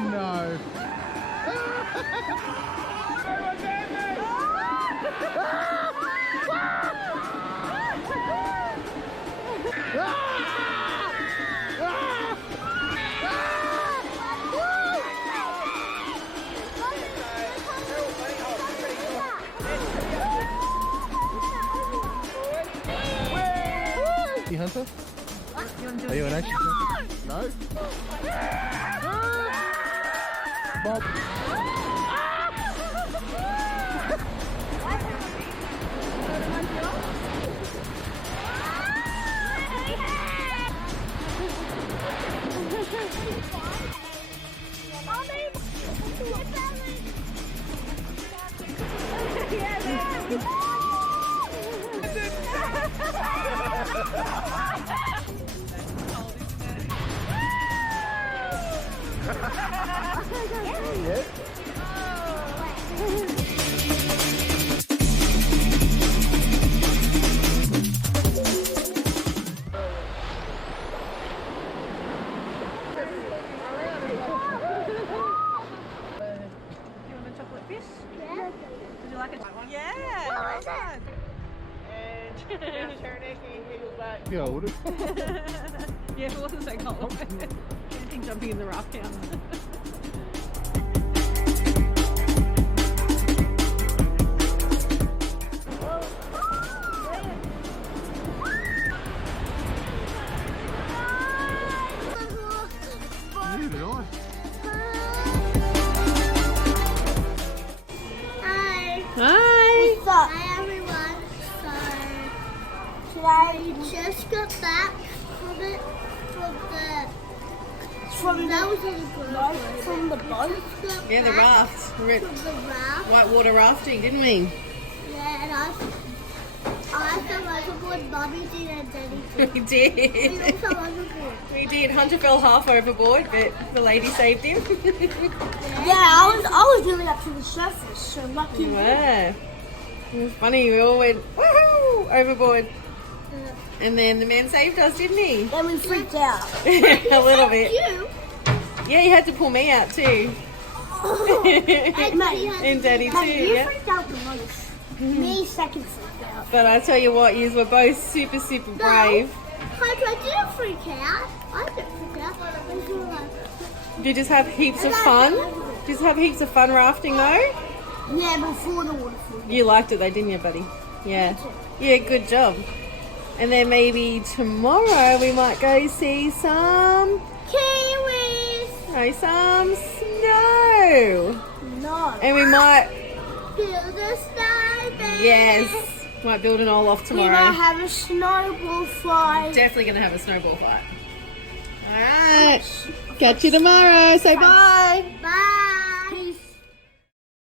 No. You hunter? What? You want to do Are you an action hunter? No? Bob. Yeah. Would you like a yeah. What was Well And turning, he was back. Yeah, would it? yeah, it wasn't so cold. Anything jumping in the raft counts. Really nice. Hi. What's up? Hi everyone. So today we just got back from that was really good. From the boat? Yeah, the raft. We went From the raft. whitewater rafting, didn't we? Yeah, and I fell overboard. Mummy did and Daddy We did. We did. all fell overboard. We did. Hunter fell half overboard, but the lady saved him. Yeah, I was really up to the surface, so lucky. Yeah. It was funny. We all went woohoo overboard, and then the man saved us, didn't he? Then we freaked out. A little bit. You Yeah, he had to pull me out too. and Daddy had And Daddy too. Mate, you Yeah. freaked out the most. Me second freaked out. But I tell you what, you were both super brave. I didn't freak out. I didn't freak out. I was like, Did you just have heaps of fun? Did you just have heaps of fun rafting though? Yeah, before the waterfall. You liked it though, didn't you, buddy? Yeah. Yeah, good job. And then maybe tomorrow we might go see some some snow. No. And we might, build a snow baby. yes, might build an all off We might tomorrow. have a snowball fight. Definitely going to have a snowball fight. Alright. Catch you tomorrow. Say bye. Bye.